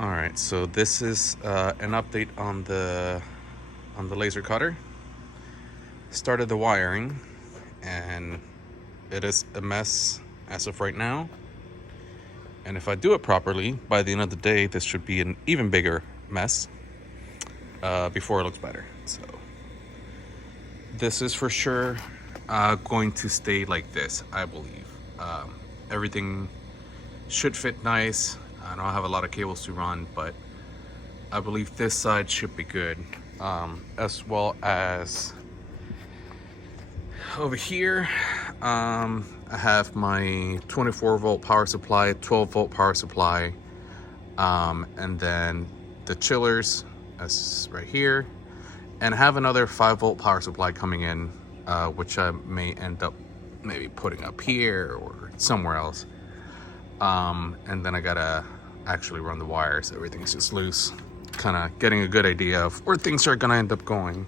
All right, so this is an update on the laser cutter. Started the wiring, and it is a mess as of right now. And if I do it properly, by the end of the day, this should be an even bigger mess before it looks better. So this is for sure going to stay like this, I believe. Everything should fit nice. I don't have a lot of cables to run, but I believe this side should be good. As well as over here, I have my 24 volt power supply, 12 volt power supply, and then the chillers as right here, and I have another 5 volt power supply coming in, which I may end up maybe putting up here or somewhere else. And then I gotta actually run the wires. Everything's just loose. Kind of getting a good idea of where things are gonna end up going.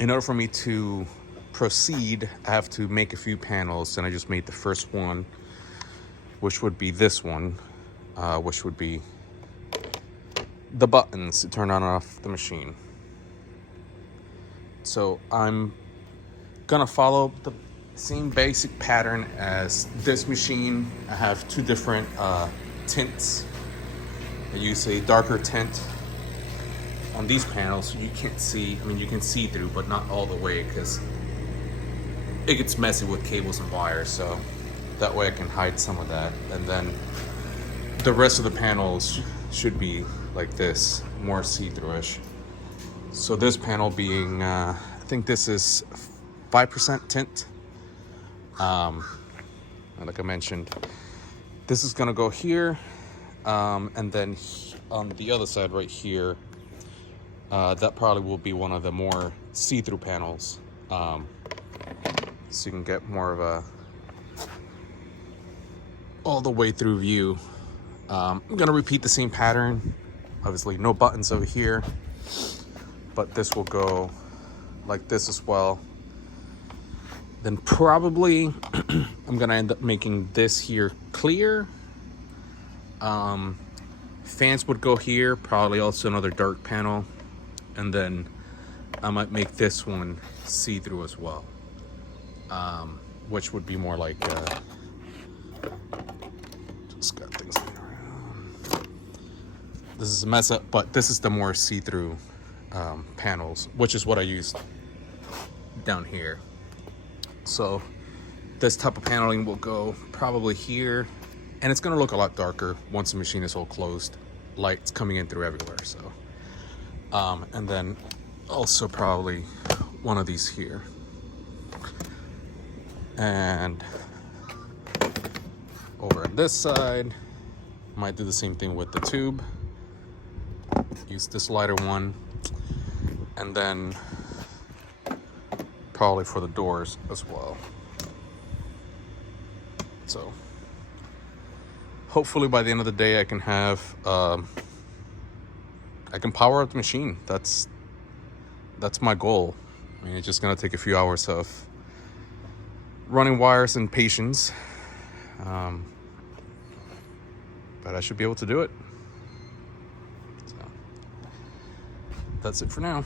In order for me to proceed, I have to make a few panels, and I just made the first one, which would be this one, which would be the buttons to turn on and off the machine. So I'm gonna follow the same basic pattern as this machine. I have two different tints. I use a darker tint on these panels so you can't see. I mean, you can see through, but not all the way, because it gets messy with cables and wires. So that way I can hide some of that. And then the rest of the panels should be like this, more see-through-ish. So this panel being, I think this is 5% tint. And like I mentioned, this is gonna go here, and then on the other side right here, that probably will be one of the more see-through panels, so you can get more of a all the way through view. I'm gonna repeat the same pattern. Obviously no buttons over here, but this will go like this as well. Then probably I'm gonna end up making this here clear. Fans would go here, probably also another dark panel, and then I might make this one see-through as well, which would be more like just got things laying around. This is a mess up, but this is the more see-through panels, which is what I used down here. So this type of paneling will go probably here, and it's gonna look a lot darker once the machine is all closed. Light's coming in through everywhere. So and then also probably one of these here, and over on this side might do the same thing with the tube. Use this lighter one, and then probably for the doors as well. So hopefully by the end of the day I can have I can power up the machine. That's my goal. I mean, it's just gonna take a few hours of running wires and patience, but I should be able to do it. So that's it for now.